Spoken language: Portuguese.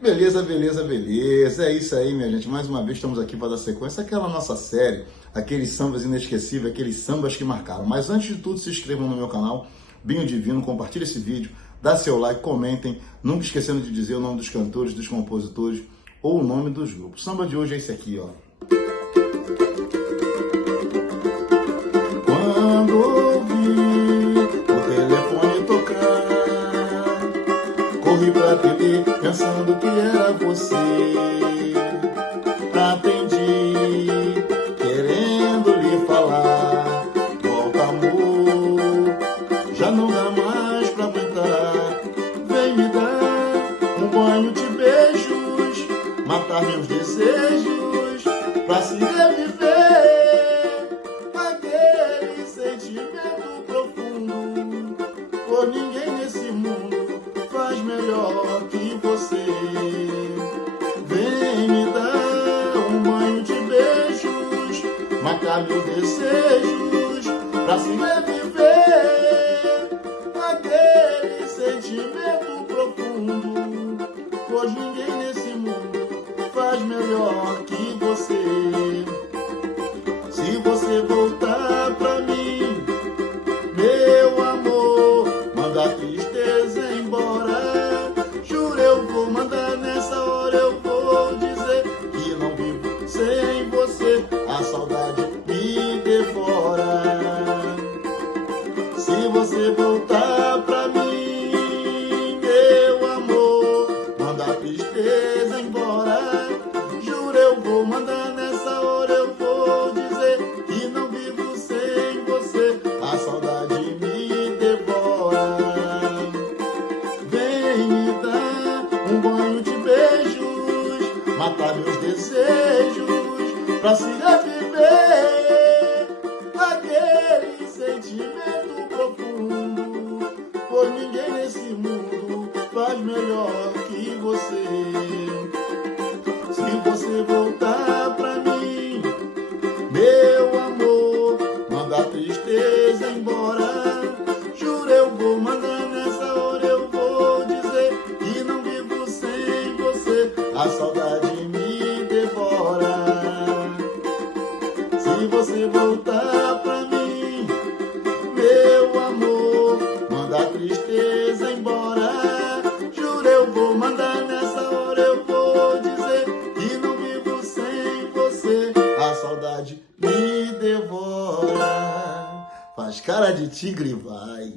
Beleza, beleza, beleza. É isso aí, minha gente. Mais uma vez estamos aqui para dar sequência àquela nossa série, aqueles sambas inesquecíveis, aqueles sambas que marcaram. Mas antes de tudo, se inscrevam no meu canal, Binho Divino, compartilhe esse vídeo, dá seu like, comentem, nunca esquecendo de dizer o nome dos cantores, dos compositores ou o nome dos grupos. O samba de hoje é esse aqui, ó. Quando ouvi o telefone tocar, corri pra TV pensando que era você. Atendi, querendo lhe falar, volta amor, já não dá mais pra aguentar. Vem me dar um banho de beijos, matar meus desejos pra se reviver. Aquele sentimento profundo, por ninguém nesse mundo faz melhor que você. Vem me dar um banho de beijos, matar meus desejos pra se reviver. Aquele sentimento profundo, pois ninguém nesse mundo faz melhor que você. Se você voltar pra mim, meu amor, manda a tristeza embora. Juro, eu vou mandar nessa hora, eu vou dizer que não vivo sem você, a saudade me devora. Se você voltar pra mim, meu amor, manda a tristeza embora. Juro, eu vou mandar nessa hora, eu vou dizer que não vivo sem você, a saudade me devora. Vem me dar um banho de beijos, matar meus desejos pra se reviver. Aquele sentimento profundo, pois ninguém nesse mundo faz melhor que você. Se você voltar pra mim, meu amor, manda a tristeza embora. Juro, eu vou mandar nessa hora, eu vou dizer que não vivo sem você, a saudade me devora. Se você voltar pra mim, meu amor, manda a tristeza embora. Juro, eu vou mandar nessa hora, eu vou dizer que não vivo sem você, a saudade me devora. Faz cara de tigre, vai.